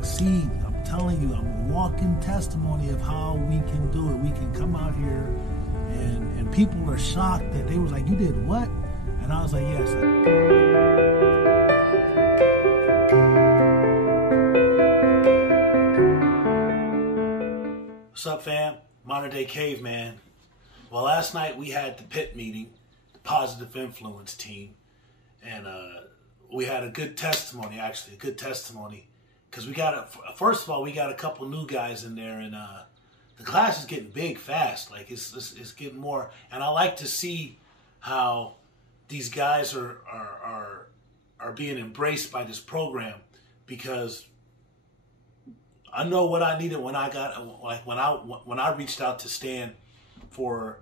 succeed. I'm telling you, I'm a walking testimony of how we can do it. We can come out here and people are shocked that they was like, you did what? And I was like, yes. What's up, fam? Modern Day Caveman. Well, last night we had the P.I.T meeting, the Positive Influence team, and we had a good testimony, actually, a good testimony, because we got first of all, we got a couple new guys in there, and the class is getting big fast. Like it's getting more, and I like to see how these guys are being embraced by this program, because I know what I needed when I got, like when I reached out to Stan for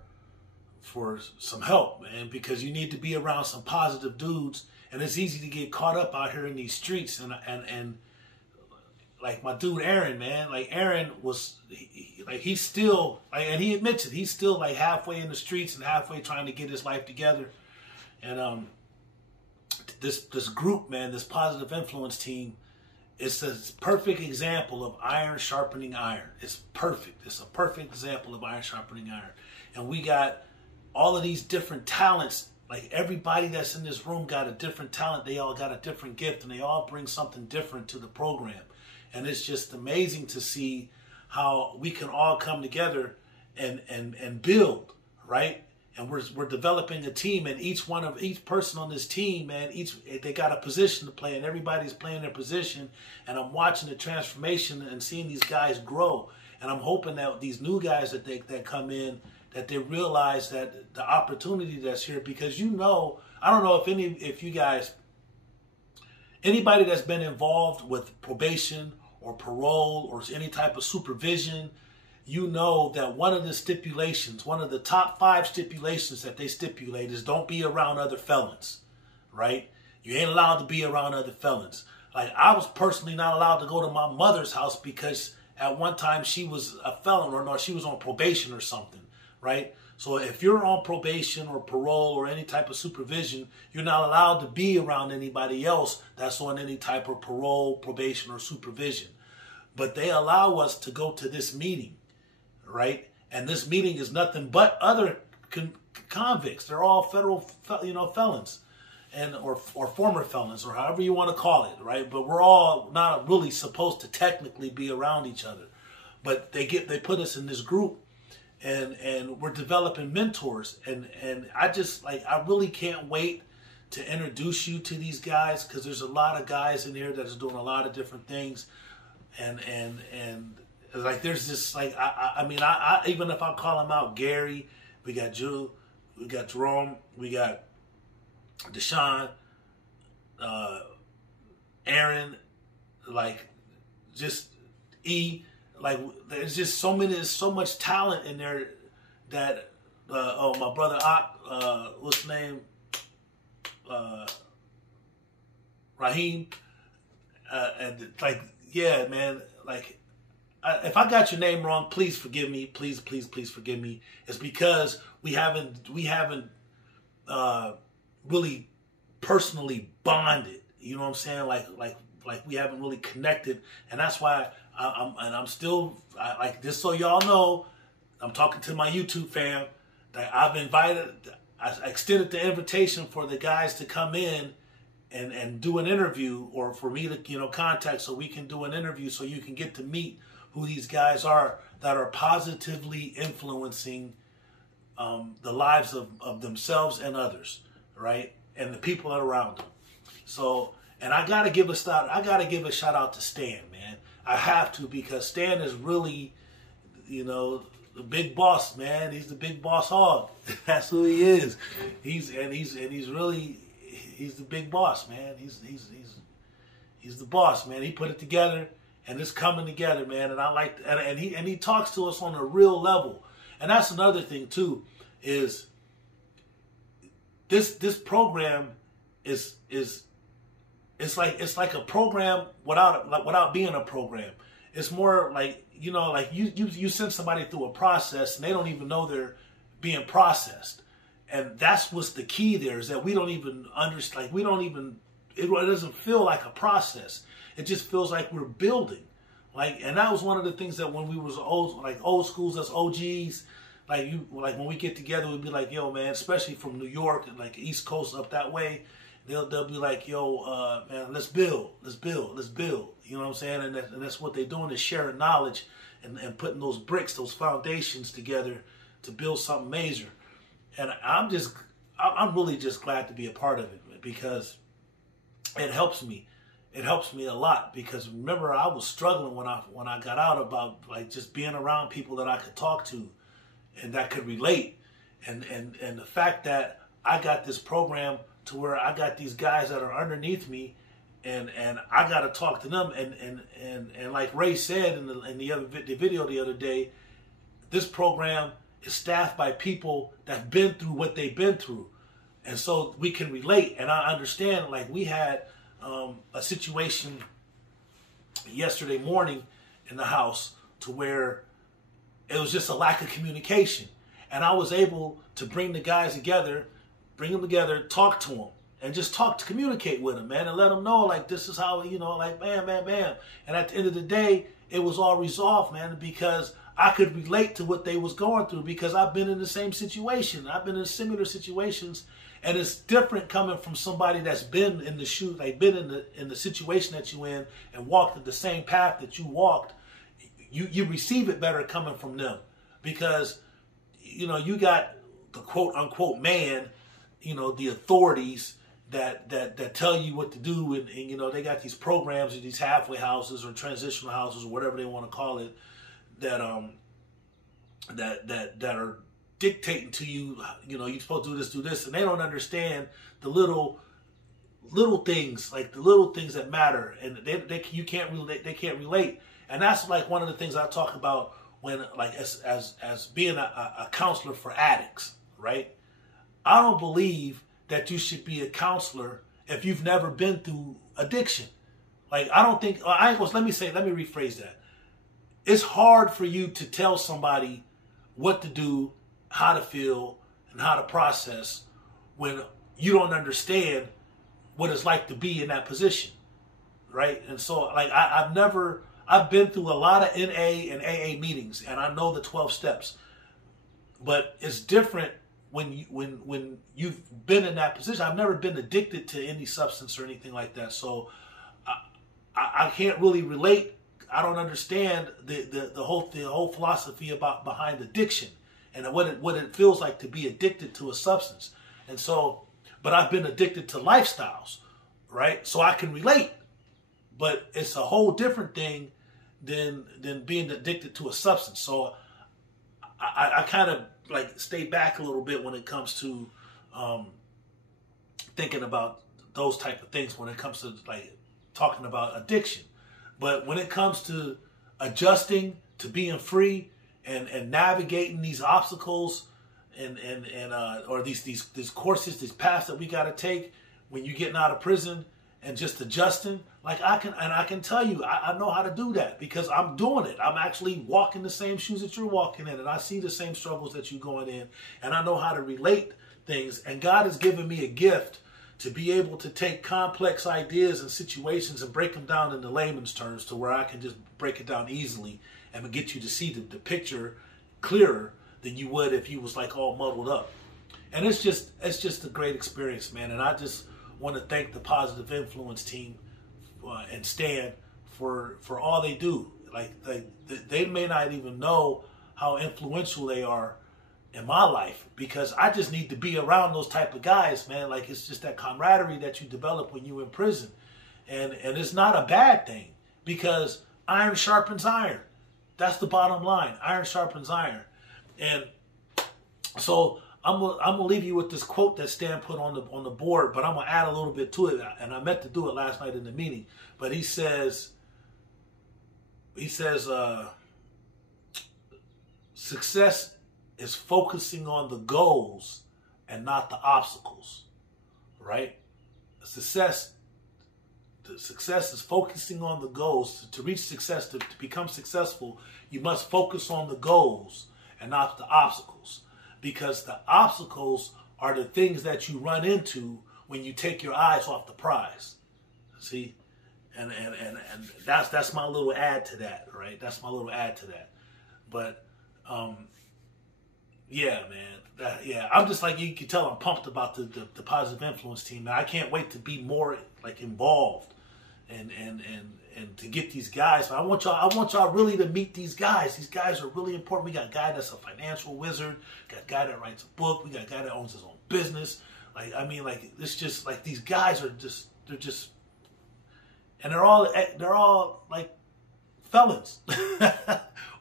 some help, man, because you need to be around some positive dudes, and it's easy to get caught up out here in these streets, and like my dude Aaron, man, like Aaron was, he's still, like, and he admits it, he's still like halfway in the streets and halfway trying to get his life together, and this group, man, this Positive Influence team, it's a perfect example of iron sharpening iron. It's perfect. It's a perfect example of iron sharpening iron. And we got all of these different talents. Like everybody that's in this room got a different talent. They all got a different gift, and they all bring something different to the program. And it's just amazing to see how we can all come together and build, right? And we're developing a team, and each person on this team, man, they got a position to play, and everybody's playing their position. And I'm watching the transformation and seeing these guys grow. And I'm hoping that these new guys that come in, that they realize that the opportunity that's here, because I don't know if you guys, anybody that's been involved with probation or parole or any type of supervision, you know that one of the stipulations, one of the top 5 stipulations that they stipulate is don't be around other felons, right? You ain't allowed to be around other felons. Like, I was personally not allowed to go to my mother's house because at one time she was a felon, or no, she was on probation or something, right? So if you're on probation or parole or any type of supervision, you're not allowed to be around anybody else that's on any type of parole, probation, or supervision. But they allow us to go to this meeting, right? And this meeting is nothing but other convicts. They're all federal, felons, and or former felons, or however you want to call it, right? But we're all not really supposed to technically be around each other. But they put us in this group, and we're developing mentors, and I really can't wait to introduce you to these guys, because there's a lot of guys in here that is doing a lot of different things, and like there's this, like, I mean, even if I call them out, Gary, we got Drew, we got Jerome, we got Deshaun, Aaron, like, just E, like, there's just there's so much talent in there that, my brother Ak, what's his name, Raheem, and like, yeah, man, like, if I got your name wrong, please forgive me. Please, please, please forgive me. It's because we haven't really personally bonded. You know what I'm saying? Like we haven't really connected, and that's why I'm still like, just so y'all know, I'm talking to my YouTube fam that I extended the invitation for the guys to come in and do an interview, or for me to contact, so we can do an interview, so you can get to meet who these guys are that are positively influencing the lives of themselves and others, right? And the people around them. So, and I gotta give a shout out to Stan, man. I have to, because Stan is really, the big boss, man. He's the big boss hog. That's who he is. He's the big boss, man. He's the boss, man. He put it together. And it's coming together, man. And I like, and he talks to us on a real level. And that's another thing too, is this program is like a program without being a program. It's more like, like you send somebody through a process and they don't even know they're being processed. And that's what's the key there, is that we don't even understand, like, it doesn't feel like a process. it just feels like we're building. Like, and that was one of the things that when we was old schools, as OGs, like when we get together, we'd be like, yo, man, especially from New York and like East Coast up that way, they'll be like, yo, man, let's build. You know what I'm saying? And that's what they're doing, is sharing knowledge and putting those bricks, those foundations together to build something major. And I'm really just glad to be a part of it, because it helps me. It helps me a lot, because remember, I was struggling when I got out about like just being around people that I could talk to and that could relate. And the fact that I got this program to where I got these guys that are underneath me, and I got to talk to them. And like Ray said in the video the other day, this program is staffed by people that've been through what they've been through. And so we can relate. And I understand, like we had a situation yesterday morning in the house to where it was just a lack of communication. And I was able to bring the guys together, talk to them, and just communicate with them, man, and let them know, like, this is how, like, bam. And at the end of the day, it was all resolved, man, because I could relate to what they was going through, because I've been in the same situation. I've been in similar situations, and it's different coming from somebody that's been in the shoes, like been in the situation that you in and walked the same path that you walked. You receive it better coming from them, because, you got the quote unquote man, the authorities that tell you what to do, and they got these programs and these halfway houses or transitional houses or whatever they want to call it, that are dictating to you, you're supposed to do this, and they don't understand the little things, like the little things that matter, and they can't relate. And that's like one of the things I talk about when, like, as being a counselor for addicts, right? I don't believe that you should be a counselor if you've never been through addiction. Like, I don't think, let me rephrase that. It's hard for you to tell somebody what to do, how to feel, and how to process when you don't understand what it's like to be in that position, right? And so, like, I've been through a lot of NA and AA meetings, and I know the 12 steps, but it's different when you've been in that position. I've never been addicted to any substance or anything like that, so I can't really relate. I don't understand the whole philosophy behind addiction and what it feels like to be addicted to a substance. And so, but I've been addicted to lifestyles, right? So I can relate, but it's a whole different thing than being addicted to a substance. So I kind of like stay back a little bit when it comes to thinking about those type of things when it comes to like talking about addiction. But when it comes to adjusting to being free and navigating these obstacles or these courses, these paths that we got to take when you're getting out of prison and just adjusting, like I can tell you, I know how to do that because I'm doing it. I'm actually walking the same shoes that you're walking in, and I see the same struggles that you're going in, and I know how to relate things. And God has given me a gift to be able to take complex ideas and situations and break them down into layman's terms to where I can just break it down easily and get you to see the picture clearer than you would if you was like all muddled up. And it's just a great experience, man. And I just want to thank the Positive Influence team and Stan for all they do. Like they may not even know how influential they are in my life, because I just need to be around those type of guys, man. Like, it's just that camaraderie that you develop when you're in prison. And it's not a bad thing, because iron sharpens iron. That's the bottom line. Iron sharpens iron. And so I'm gonna leave you with this quote that Stan put on the board, but I'm gonna add a little bit to it. And I meant to do it last night in the meeting, but he says, success is focusing on the goals and not the obstacles, right? Success is focusing on the goals. To reach success, to become successful, you must focus on the goals and not the obstacles, because the obstacles are the things that you run into when you take your eyes off the prize. See? and that's my little add to that, right? That's my little add to that. But yeah, man, I'm just like, you can tell I'm pumped about the positive influence team. Now I can't wait to be more like involved and to get these guys. I want y'all really to meet these guys. These guys are really important. We got a guy that's a financial wizard. Got a guy that writes a book. We got a guy that owns his own business. Like, I mean, like, it's just like these guys are just, and they're all like felons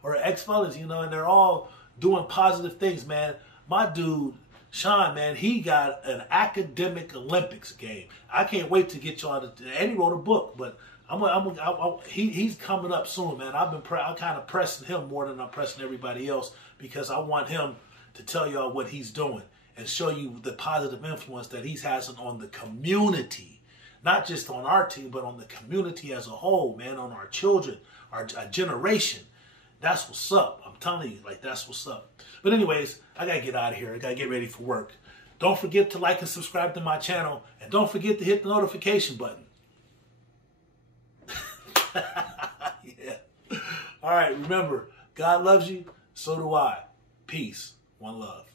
or ex-felons, you know, and they're all doing positive things, man. My dude, Sean, man, he got an academic Olympics game. I can't wait to get y'all to, and he wrote a book, but he's coming up soon, man. I'm kind of pressing him more than I'm pressing everybody else, because I want him to tell y'all what he's doing and show you the positive influence that he's having on the community, not just on our team, but on the community as a whole, man, on our children, our generation. That's what's up. I'm telling you, like, that's what's up. But anyways, I got to get out of here. I got to get ready for work. Don't forget to like and subscribe to my channel. And don't forget to hit the notification button. Yeah. All right, remember, God loves you. So do I. Peace. One love.